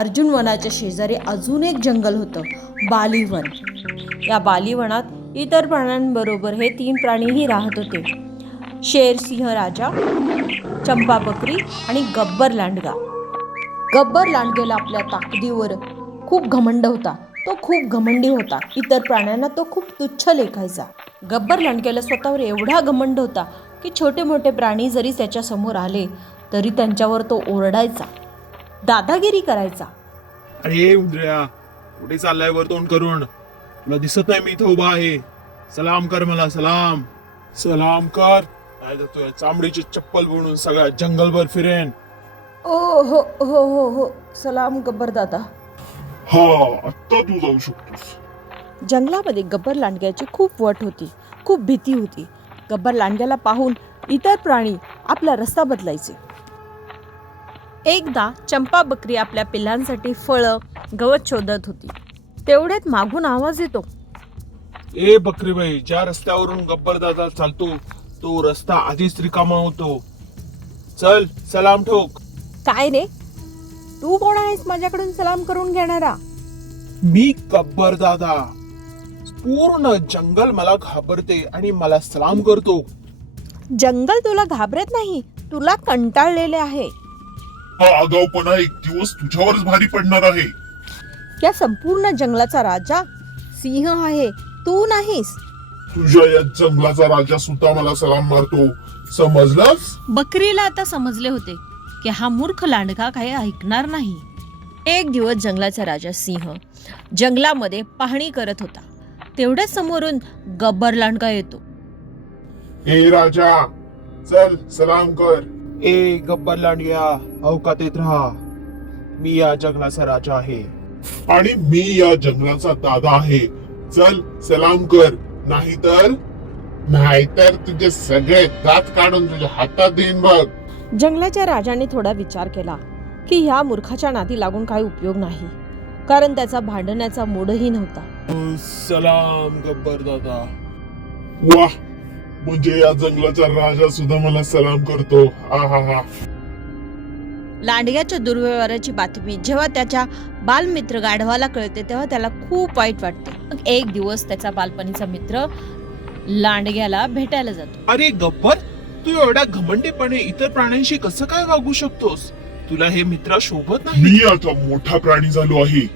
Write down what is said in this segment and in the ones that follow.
अर्जुन वनाच्या शेजारी अजून एक जंगल होतं, बालीवन. या बालीवनात इतर प्राण्यांबरोबर हे 3 प्राणीही राहत होते. शेर सिंह राजा, चंपा बकरी आणि गब्बर लांडगा. गब्बर लांडगेला आपल्या ताकदीवर खूप घमंड होता. तो खूप घमंडी होता. इतर प्राण्यांना तो खूप तुच्छ लेखायचा. गब्बर लांडग्याला स्वतःवर एवढा घमंड होता की छोटे मोठे प्राणी जरी त्याच्या समोर आले तरी त्यांच्यावर तो ओरडायचा, दादागिरी करायचा. अरे उंदऱ्या, कुठे चाललाय वर तोंड करून? तुला दिसत नाही मी इथं उभा आहे? सलाम कर मला, सलाम सलाम कर, नाही तर तुझ्या चामडीची चप्पल बनवून सगळ्या जंगलभर फिरेन. ओ हो हो हो हो, सलाम गब्बर दादा. हा, आता तू जाऊ शकतोस. जंगलामध्ये गब्बर लांडग्याची खूप वट होती, खूप भीती होती. गब्बर लांडग्याला पाहून इतर प्राणी आपला रस्ता बदलायचे. एकदा चंपा बकरी आपल्या पिल्लांसाठी फळं, गवत शोधत होती. तेवढ्यात मागून आवाज येतो. ए बकरीबाई, ज्या रस्त्यावरून गब्बर दादा चालतो तो रस्ता आधीच रिकामा होतो. चल, सलाम ठोक. काय रे, तू कोण आहेस माझ्याकडून सलाम करून घेणारा? मी गब्बर दादा. पूर्ण जंगल मला घाबरते आणि मला सलाम करतो. जंगल तुला घाबरत नाही, तुला कंटाळलेले आहे. हा आगाऊपणा एक दिवस तुझ्यावरच भारी पडणार आहे. या संपूर्ण जंगलाचा राजा सिंह आहे, तू नाहीस. तुझ्या या जंगलाचा राजा सुद्धा मला सलाम मारतो, समजलास? बकरीला आता समजले होते की हा मूर्ख लांडगा काही ऐकणार नाही. एक दिवस जंगलाचा राजा सिंह जंगलामध्ये पाहणी करत होता. तेवढ्याच समोरून गब्बर लांडगा येतो. हे राजा, चल सलाम कर. ए गब्बर लांडग्या, अवकातीत राहा. मी या जंगलाचा राजा आहे. आणि मी या जंगलाचा दादा आहे. चल सलाम कर, नाहीतर तुझे सगळे दात काढून तुझ्या हातात देईन बघ. जंगलाच्या राजाने थोडा विचार केला की ह्या मूर्खाच्या नादी लागून काही उपयोग नाही, कारण त्याचा भांडण्याचा मूडही नव्हता. सलाम गब्बर दादा. वाह, म्हणजे या जंगलाचा राजा सुद्धा मला सलाम करतो. आहा. लांडग्याच्या दुर्व्यवहाराची बातमी जेव्हा त्याच्या बालमित्र गाढवाला कळते तेव्हा त्याला खूप वाईट वाटते. मग एक दिवस त्याचा बालपणीचा मित्र लांडग्याला भेटायला जातो. अरे गब्बर, तू एवढ्या घमंडीपणे इतर प्राण्यांशी कसं काय वागू शकतोस? तुला हे मित्र शोभत नाही. मी आता मोठा प्राणी झालो आहे,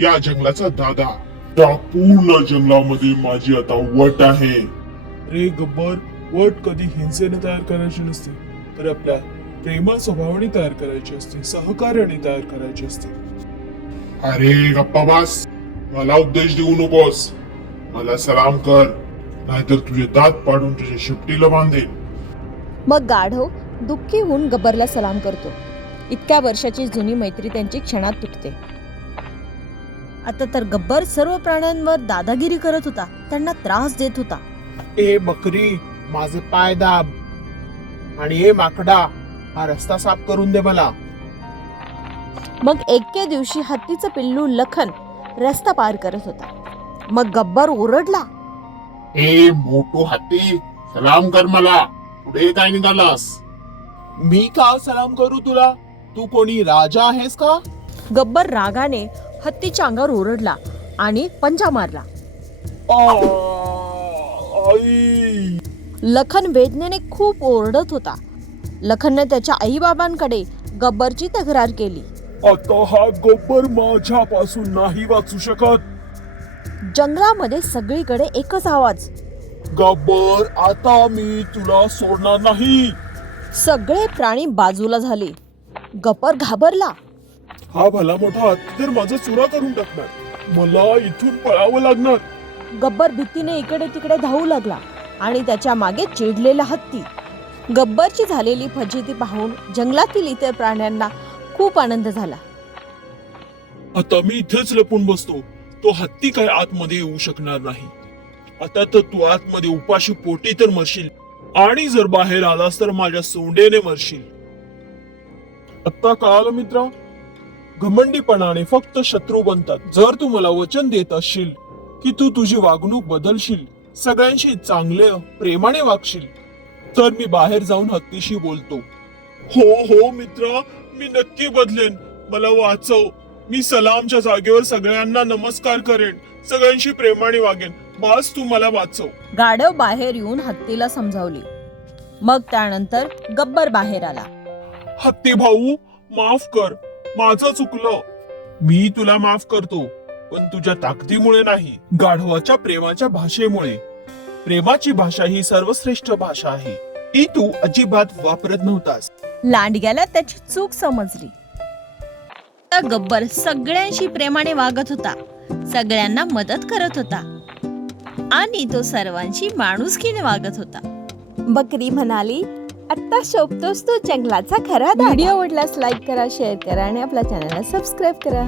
या जंगलाचा दादा. त्या पूर्ण जंगलामध्ये माझी आता वट आहे. रे गब्बर, वट कधी हिंसेने तयार करायची नसते, तर आपल्या प्रेमळ स्वभावाने तयार करायची असते, सहकार्याने तयार करायची असते. अरे गप्पा बस, मला उपदेश देऊ नकोस. मला सलाम कर, नाहीतर तुझे दात पाडून तुझ्या शेपटीला बांधेन. मग गाढव दुःखी होऊन गब्बरला सलाम करतो. इतक्या वर्षाची जुनी मैत्री त्यांची क्षणात तुटते. आता तर गब्बर सर्व प्राण्यांवर दादागिरी करत होता, त्यांना त्रास देत होता. ए बकरी, माझे पाय दाब. आणि ए माकडा, हा रस्ता साफ करून दे मला. मग एके दिवशी हत्तीचं पिल्लू लखन रस्ता पार करत होता. मग गब्बर ओरडला. ए मोठू हत्ती, सलाम कर मला. पुढे काय निघालास? मी का सलाम करू तुला? तू कोणी राजा आहेस का? गब्बर रागाने हत्तीच्या अंगावर ओरडला आणि पंजा मारला. आई. लखन वेदनेने खूप ओरडत होता. लखनने त्याच्या आई बाबांकडे गब्बरची तक्रार केली. आता हा गब्बर माझ्यापासून नाही वाचू शकत. जंगलामध्ये सगळीकडे एकच आवाज. गब्बर, आता मी तुला सोडणार नाही. सगळे प्राणी बाजूला झाले. गब्बर घाबरला. हा भला मोठा हत्ती तर माझा चुरा करून टाकणार. मला इथून पळावं लागणार. गब्बर भीतीने इकडे तिकडे धावू लागला आणि त्याच्या मागे चिडलेला हत्ती. गब्बरची झालेली फजिती पाहून जंगलातील इतर प्राण्यांना खूप आनंद झाला. आता मी इथेच लपून बसतो. तो हत्ती काय आतमध्ये येऊ शकणार नाही. आता तर तू आतमध्ये उपाशी पोटी तर मरशील, आणि जर बाहेर आलास तर माझ्या सोंडेने मरशील. आता कळालं मित्रा, घमंडीपणाने फक्त शत्रू बनतात. जर तू मला वचन देत असशील की तू तुझी वागणूक बदलशील, सगळ्यांशी चांगले प्रेमाने वागशील, तर मी बाहेर जाऊन हत्तीशी बोलतो. हो हो मित्रा, मी नक्की बदलेन. मला वाचव, मी सलामच्या जागेवर सगळ्यांना नमस्कार करेन, सगळ्यांशी प्रेमाने वागेन. बस तू मला वाचव. गाढव बाहेर येऊन हत्तीला समजावली. मग त्यानंतर गब्बर बाहेर आला. हत्ती भाऊ, माफ कर, माझं चुकलं. मी तुला माफ करतो, पण तुझ्या ताकदीमुळे नाही, गाढवाच्या प्रेमाच्या भाषेमुळे. प्रेमाची भाषा ही सर्वश्रेष्ठ भाषा आहे. ती तू अजिबात वापरत नव्हतास. लांडग्याला त्याची चूक समजली. आता गब्बर सगळ्यांशी प्रेमाने वागत होता, सगळ्यांना मदत करत होता आणि तो सर्वांशी माणुसकीने वागत होता. बकरी म्हणाली, आता शोभतोस तू जंगलाचा खरा दादा. व्हिडिओ आवडल्यास लाईक करा, शेअर करा आणि आपल्या चॅनलला सबस्क्राईब करा.